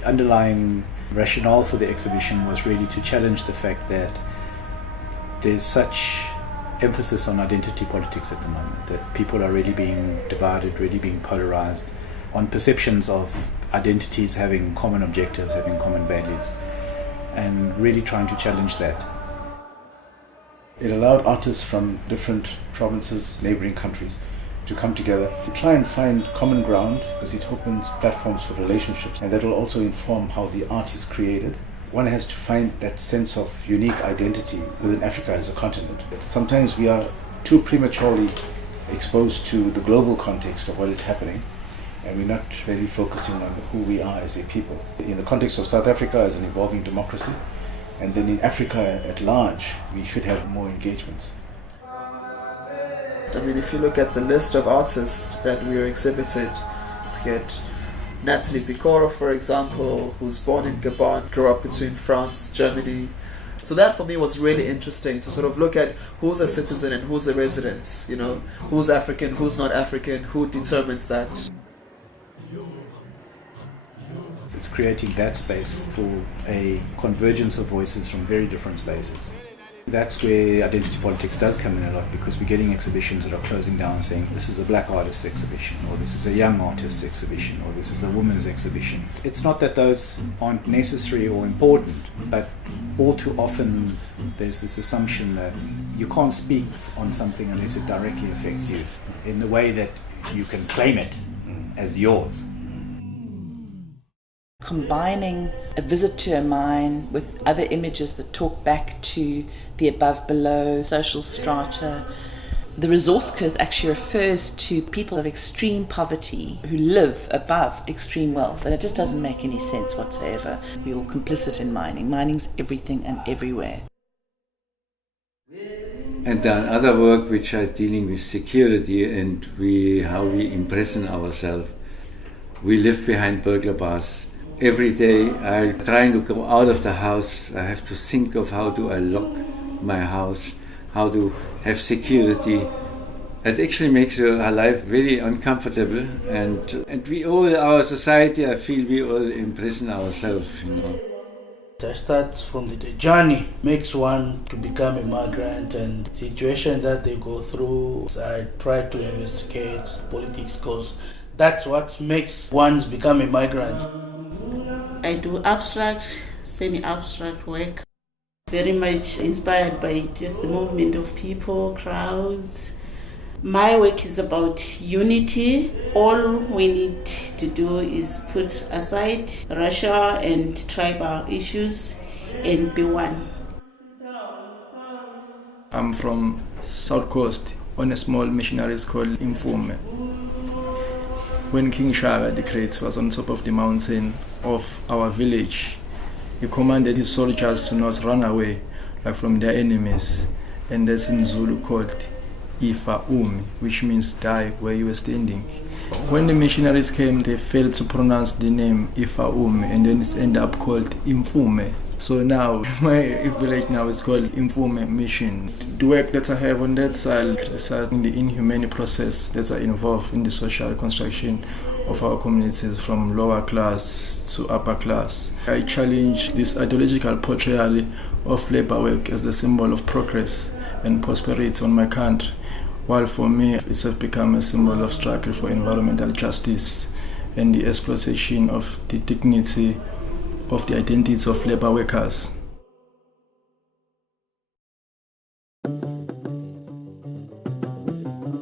The underlying rationale for the exhibition was really to challenge the fact that there's such emphasis on identity politics at the moment, that people are really being divided, really being polarized on perceptions of identities having common objectives, having common values, and really trying to challenge that. It allowed artists from different provinces, neighboring countries, to come together to try and find common ground, because it opens platforms for relationships, and that will also inform how the art is created. One has to find that sense of unique identity within Africa as a continent. Sometimes we are too prematurely exposed to the global context of what is happening, and we're not really focusing on who we are as a people. In the context of South Africa as an evolving democracy, and then in Africa at large, we should have more engagements. I mean, if you look at the list of artists that we are exhibited, we get Natalie Picoro, for example, who's born in Gabon, grew up between France, Germany. So that for me was really interesting, to sort of look at who's a citizen and who's a resident, you know, who's African, who's not African, who determines that. It's creating that space for a convergence of voices from very different spaces. That's where identity politics does come in a lot, because we're getting exhibitions that are closing down saying this is a black artist's exhibition, or this is a young artist's exhibition, or this is a woman's exhibition. It's not that those aren't necessary or important, but all too often there's this assumption that you can't speak on something unless it directly affects you in the way that you can claim it as yours. Combining a visit to a mine with other images that talk back to the above-below social strata. The resource curse actually refers to people of extreme poverty who live above extreme wealth, and it just doesn't make any sense whatsoever. We're all complicit in mining. Mining's everything and everywhere. And then other work which are dealing with security and how we imprison ourselves. We live behind burglar bars. Every day I'm trying to go out of the house. I have to think of how do I lock my house, how to have security. It actually makes our life very uncomfortable, and we all, our society, I feel we all imprison ourselves, you know. It starts from the journey, makes one to become a migrant, and situation that they go through. So I try to investigate politics, because that's what makes one become a migrant. I do abstract, semi-abstract work, very much inspired by just the movement of people, crowds. My work is about unity. All we need to do is put aside racial and tribal issues and be one. I'm from South Coast, on a small missionary school in Mfume. When King Shaka the Great was on top of the mountain of our village, he commanded his soldiers to not run away from their enemies, and that's in Zulu called Ifa Umi, which means die where you were standing. When the missionaries came, they failed to pronounce the name Ifa Umi, and then it's ended up called Mfume. So now my village now is called Mfume Mission. The work that I have on that side, criticizing the inhumane process that are involved in the social construction of our communities from lower class to upper class. I challenge this ideological portrayal of labor work as the symbol of progress and prosperity on my country, while for me it has become a symbol of struggle for environmental justice and the exploitation of the dignity of the identities of labor workers.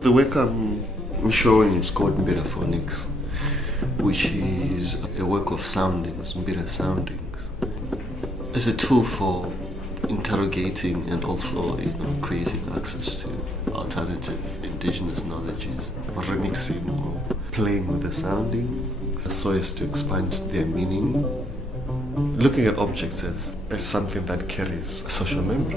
The work I'm showing is called Mbira Phonics, which is a work of soundings, Mbira soundings. It's a tool for interrogating and also creating access to alternative indigenous knowledges, remixing or playing with the soundings so as to expand their meaning, looking at objects as something that carries a social memory.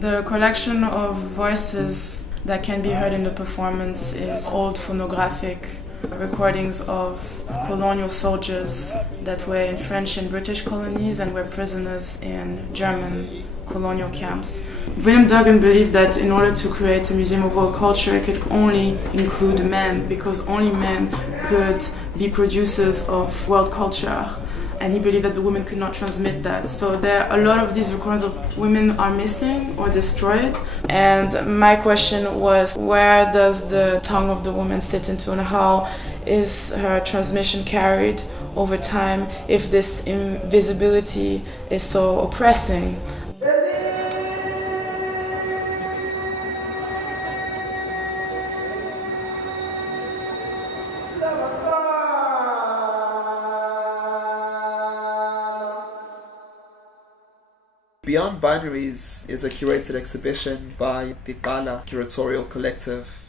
The collection of voices that can be heard in the performance is old phonographic recordings of colonial soldiers that were in French and British colonies and were prisoners in German colonial camps. William Duggan believed that in order to create a museum of world culture, it could only include men, because only men could be producers of world culture. And he believed that the women could not transmit that. So a lot of these recordings of women are missing or destroyed. And my question was, where does the tongue of the woman sit into, and how is her transmission carried over time if this invisibility is so oppressing? Beyond Binaries is a curated exhibition by the Qala curatorial collective